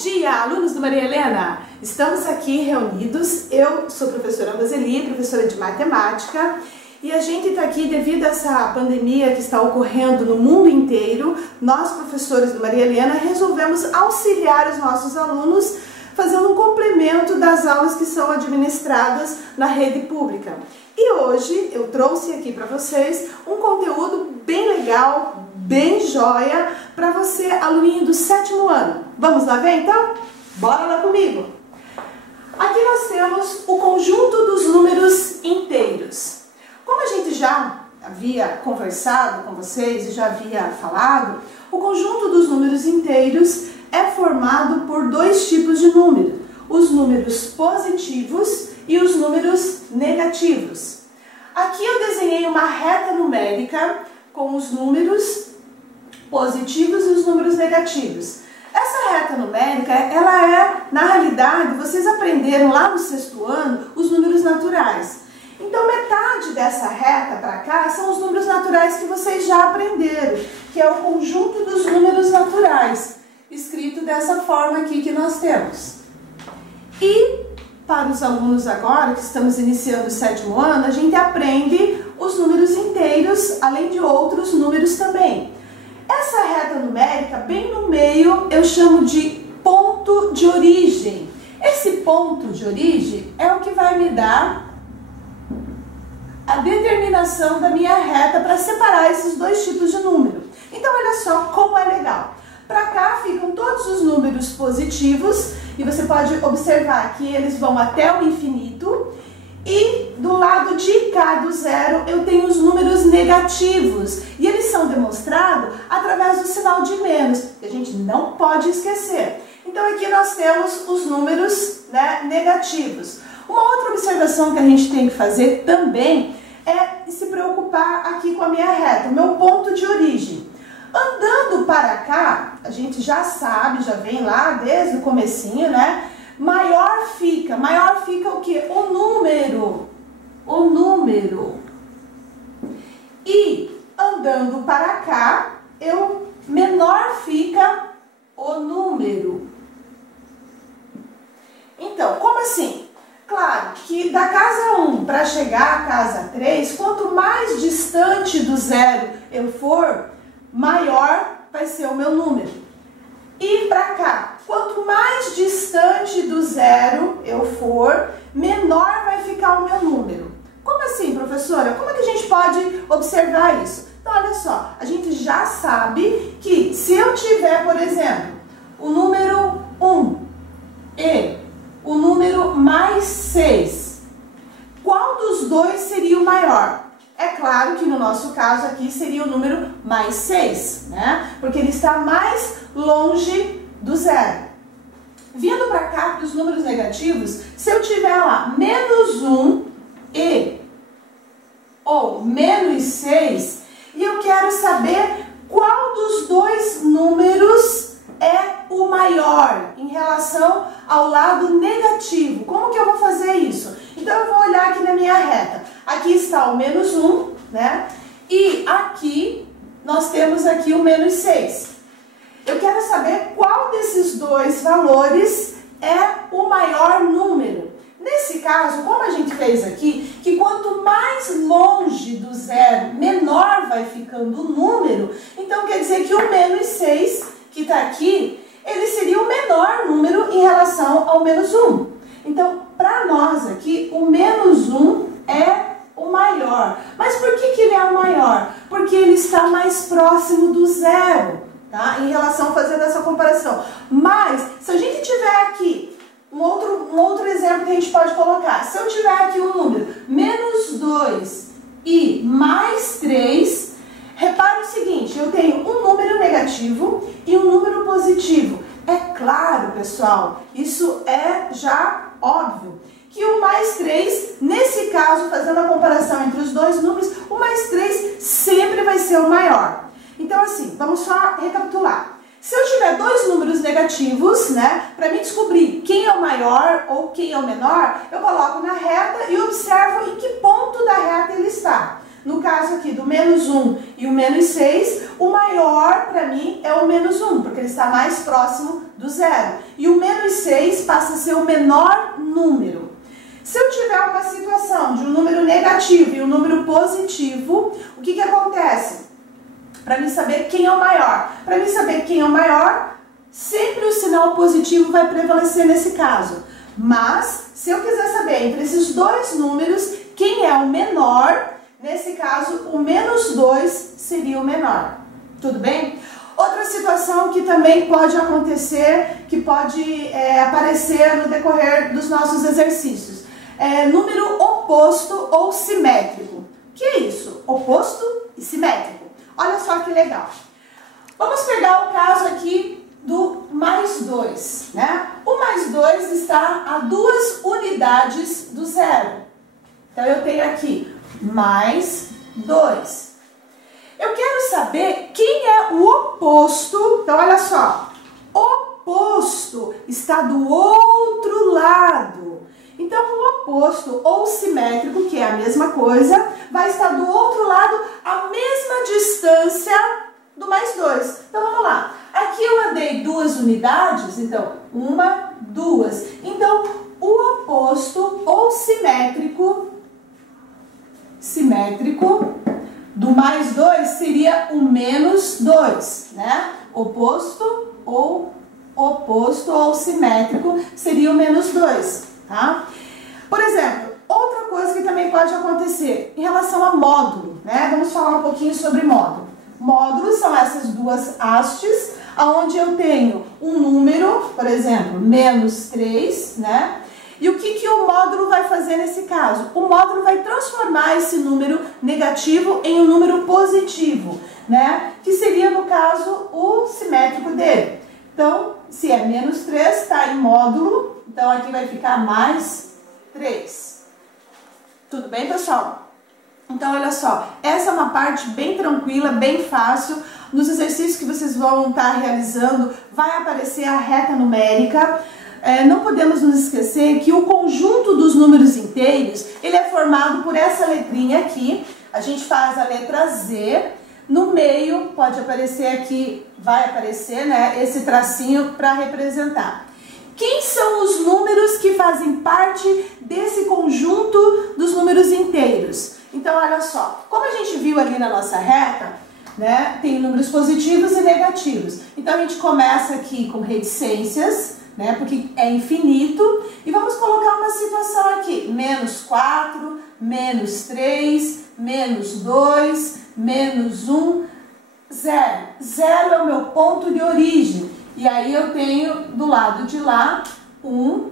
dia, alunos do Maria Helena! Estamos aqui reunidos, eu sou a professora Roseli, professora de matemática, e a gente está aqui devido a essa pandemia que está ocorrendo no mundo inteiro. Nós, professores do Maria Helena, resolvemos auxiliar os nossos alunos fazendo um complemento das aulas que são administradas na rede pública. E hoje eu trouxe aqui para vocês um conteúdo bem legal, bem joia, para você, aluninho do 7º ano. Vamos lá ver então? Bora lá comigo! Aqui nós temos o conjunto dos números inteiros. Como a gente já havia conversado com vocês e já havia falado, o conjunto dos números inteiros é formado por dois tipos de número: os números positivos e os números negativos. Aqui eu desenhei uma reta numérica com os números positivos e os números negativos. Essa reta numérica, ela é, na realidade, vocês aprenderam lá no 6º ano os números naturais. Então, metade dessa reta para cá são os números naturais que vocês já aprenderam, que é o conjunto dos números naturais, escrito dessa forma aqui que nós temos. E para os alunos agora, que estamos iniciando o 7º ano, a gente aprende os números inteiros, além de outros números também. Essa reta numérica, bem no meio, eu chamo de ponto de origem. Esse ponto de origem é o que vai me dar a determinação da minha reta para separar esses dois tipos de número. Então, olha só como é legal. Para cá ficam todos os números positivos e você pode observar que eles vão até o infinito. E do lado de cá do zero eu tenho os números negativos e eles são demonstrados através do sinal de menos, que a gente não pode esquecer. Então aqui nós temos os números, negativos. Uma outra observação que a gente tem que fazer também é se preocupar aqui com a minha reta, o meu ponto de origem. Andando para cá, a gente já sabe, já vem lá desde o comecinho, maior fica o que? O número. E andando para cá, menor fica o número. Então, como assim? Claro que da casa 1 para chegar à casa 3, quanto mais distante do zero eu for, maior vai ser o meu número. E para cá, quanto mais distante do zero eu for, menor vai ficar o meu número. Como assim, professora? Como é que a gente pode observar isso? Então, olha só, a gente já sabe que se eu tiver, por exemplo, o número 1 e o número mais 6, qual dos dois seria o maior? É claro que no nosso caso aqui seria o número mais 6, porque ele está mais longe do zero. Vindo para cá, para os números negativos, se eu tiver lá menos 1 ou menos 6, e eu quero saber qual dos dois números é o maior em relação ao lado negativo. Como que eu vou fazer isso? Então eu vou olhar aqui na minha reta. Aqui está o menos 1, e aqui nós temos aqui o menos 6. Eu quero saber qual desses dois valores é o maior número. Nesse caso, como a gente fez aqui, que quanto mais longe do zero, menor vai ficando o número, então quer dizer que o menos 6, que está aqui, ele seria o menor número em relação ao menos 1. Então, para nós aqui, o menos 1 é o maior. Mas por que ele é o maior? Porque ele está mais próximo do zero, em relação, fazendo essa comparação. Mas, se a gente tiver aqui um outro exemplo que a gente pode colocar, se eu tiver aqui um número menos 2 e mais 3, repare o seguinte, eu tenho um número negativo e um número positivo. É claro, pessoal, isso é já óbvio, que o mais 3, nesse caso, fazendo a comparação entre os dois números, o mais 3 sempre vai ser o maior. Então, assim, vamos só recapitular. Se eu tiver dois números negativos, para mim descobrir quem é o maior ou quem é o menor, eu coloco na reta e observo em que ponto da reta ele está. No caso aqui do menos 1 e o menos 6, o maior para mim é o menos 1, porque ele está mais próximo do zero. E o menos 6 passa a ser o menor número. Se eu tiver uma situação de um número negativo e um número positivo, o que acontece? Para mim saber quem é o maior. Para mim saber quem é o maior, sempre o sinal positivo vai prevalecer nesse caso. Mas, se eu quiser saber entre esses dois números, quem é o menor, nesse caso, o menos 2 seria o menor. Tudo bem? Outra situação que também pode acontecer, que pode aparecer no decorrer dos nossos exercícios. Número oposto ou simétrico. O que é isso? Oposto e simétrico. Olha só que legal. Vamos pegar o caso aqui do mais 2, né? O mais 2 está a 2 unidades do zero. Então, eu tenho aqui mais 2. Eu quero saber quem é o oposto. Então, olha só. Oposto está do outro lado. Então, o oposto ou simétrico, que é a mesma coisa, vai estar do outro lado a mesma distância do mais 2. Então, vamos lá. Aqui eu andei 2 unidades, então, 1, 2. Então, o oposto ou simétrico do mais 2 seria o menos 2, né? Oposto ou simétrico seria o menos 2, tá? Por exemplo, outra coisa que também pode acontecer em relação a módulo, né? Vamos falar um pouquinho sobre módulo. Módulos são essas duas hastes, onde eu tenho um número, por exemplo, menos 3, né? E o que o módulo vai fazer nesse caso? O módulo vai transformar esse número negativo em um número positivo, né? Que seria, no caso, o simétrico dele. Então, se é menos 3, está em módulo, então aqui vai ficar mais 3. Tudo bem, pessoal? Então, olha só, essa é uma parte bem tranquila, bem fácil. Nos exercícios que vocês vão estar realizando, vai aparecer a reta numérica. Não podemos nos esquecer que o conjunto dos números inteiros, ele é formado por essa letrinha aqui. A gente faz a letra Z. No meio, pode aparecer aqui, vai aparecer, né, esse tracinho para representar. Quem são os números que fazem parte desse conjunto dos números inteiros? Então, olha só, como a gente viu ali na nossa reta, né, tem números positivos e negativos. Então, a gente começa aqui com reticências, né, porque é infinito, e vamos colocar uma situação aqui, menos 4, menos 3, menos 2, menos 1, 0. 0 é o meu ponto de origem. E aí eu tenho do lado de lá 1,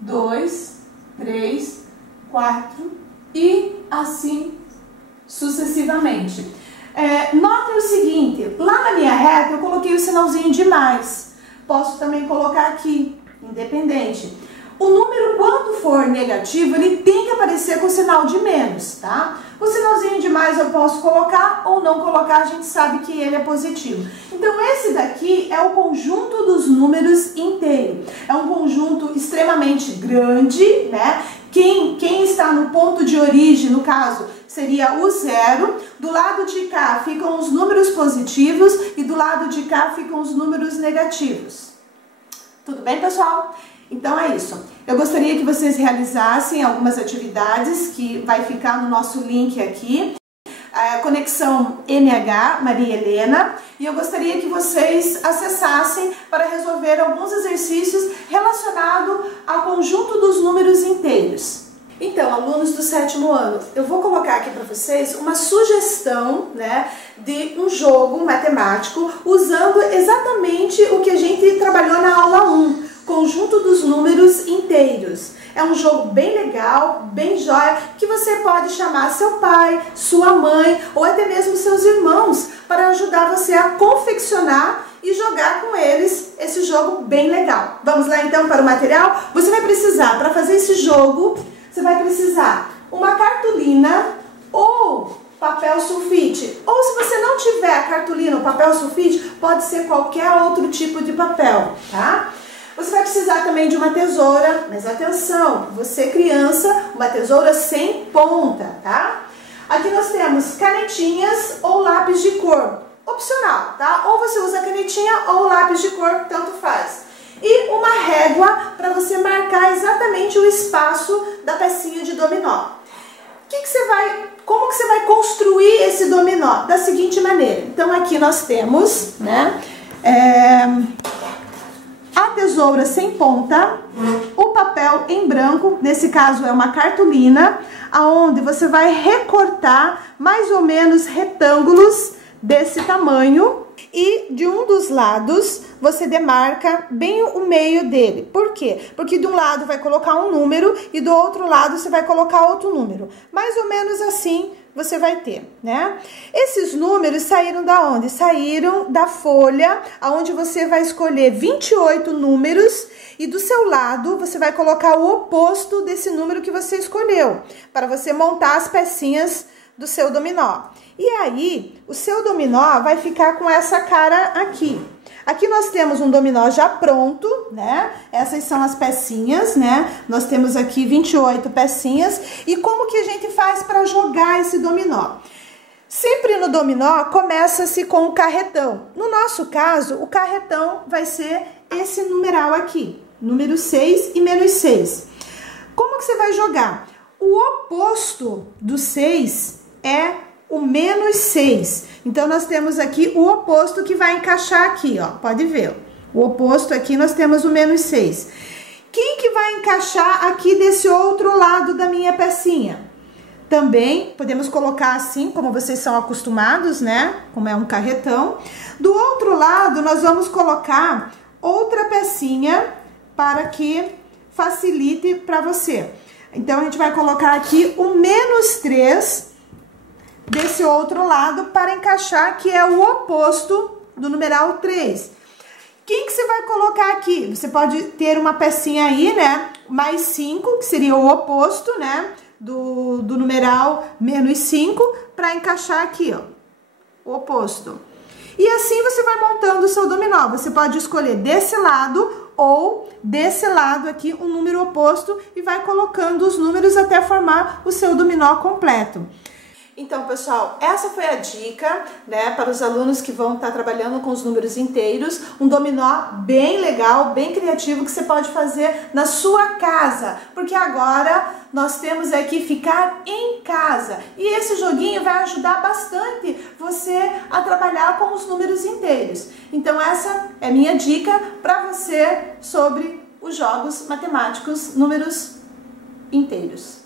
2, 3, 4 e assim sucessivamente. Notem o seguinte, lá na minha reta eu coloquei o sinalzinho de mais. Posso também colocar aqui, independente. O número, quando for negativo, ele tem que aparecer com o sinal de menos, tá? O sinalzinho de mais eu posso colocar ou não colocar, a gente sabe que ele é positivo. Então, esse daqui é o conjunto dos números inteiros. É um conjunto extremamente grande, né? Quem está no ponto de origem, no caso, seria o 0. Do lado de cá ficam os números positivos e do lado de cá ficam os números negativos. Tudo bem, pessoal? Então é isso. Eu gostaria que vocês realizassem algumas atividades que vai ficar no nosso link aqui. A conexão NH, Maria Helena. E eu gostaria que vocês acessassem para resolver alguns exercícios relacionados ao conjunto dos números inteiros. Então, alunos do 7º ano, eu vou colocar aqui para vocês uma sugestão, né, de um jogo matemático usando exatamente o que a gente trabalhou na aula 1. Conjunto dos números inteiros. É um jogo bem legal, bem jóia, que você pode chamar seu pai, sua mãe ou até mesmo seus irmãos para ajudar você a confeccionar e jogar com eles esse jogo bem legal. Vamos lá então para o material? Você vai precisar, para fazer esse jogo, você vai precisar uma cartolina ou papel sulfite. Ou se você não tiver cartolina ou papel sulfite, pode ser qualquer outro tipo de papel, tá? Você vai precisar também de uma tesoura, mas atenção, você criança, uma tesoura sem ponta, tá? Aqui nós temos canetinhas ou lápis de cor, opcional, tá? Ou você usa canetinha ou lápis de cor, tanto faz. E uma régua para você marcar exatamente o espaço da pecinha de dominó. Como que você vai construir esse dominó? Da seguinte maneira. Então aqui nós temos, né, a tesoura sem ponta, o papel em branco, nesse caso é uma cartolina, aonde você vai recortar mais ou menos retângulos desse tamanho e de um dos lados você demarca bem o meio dele. Por quê? Porque de um lado vai colocar um número e do outro lado você vai colocar outro número. Mais ou menos assim você vai ter, né? Esses números saíram da onde? Saíram da folha, onde você vai escolher 28 números e do seu lado você vai colocar o oposto desse número que você escolheu, para você montar as pecinhas do seu dominó. E aí, o seu dominó vai ficar com essa cara aqui. Aqui nós temos um dominó já pronto, né? Essas são as pecinhas, né? Nós temos aqui 28 pecinhas. E como que a gente faz para jogar esse dominó? Sempre no dominó começa-se com o carretão. No nosso caso, o carretão vai ser esse numeral aqui, número 6 e menos 6. Como que você vai jogar? O oposto do 6 é o menos 6. Então, nós temos aqui o oposto que vai encaixar aqui, ó. Pode ver. O oposto aqui, nós temos o menos 6. Quem que vai encaixar aqui desse outro lado da minha pecinha? Também podemos colocar assim, como vocês são acostumados, né? Como é um carretão. Do outro lado, nós vamos colocar outra pecinha para que facilite para você. Então, a gente vai colocar aqui o menos 3 desse outro lado para encaixar, que é o oposto do numeral 3. Quem que você vai colocar aqui? Você pode ter uma pecinha aí, né? Mais 5, que seria o oposto, né? Do numeral menos 5, para encaixar aqui, ó. O oposto. E assim você vai montando o seu dominó. Você pode escolher desse lado ou desse lado aqui um número oposto e vai colocando os números até formar o seu dominó completo. Então, pessoal, essa foi a dica, né, para os alunos que vão estar trabalhando com os números inteiros, um dominó bem legal, bem criativo, que você pode fazer na sua casa, porque agora nós temos aqui ficar em casa, e esse joguinho vai ajudar bastante você a trabalhar com os números inteiros. Então, essa é minha dica para você sobre os jogos matemáticos, números inteiros.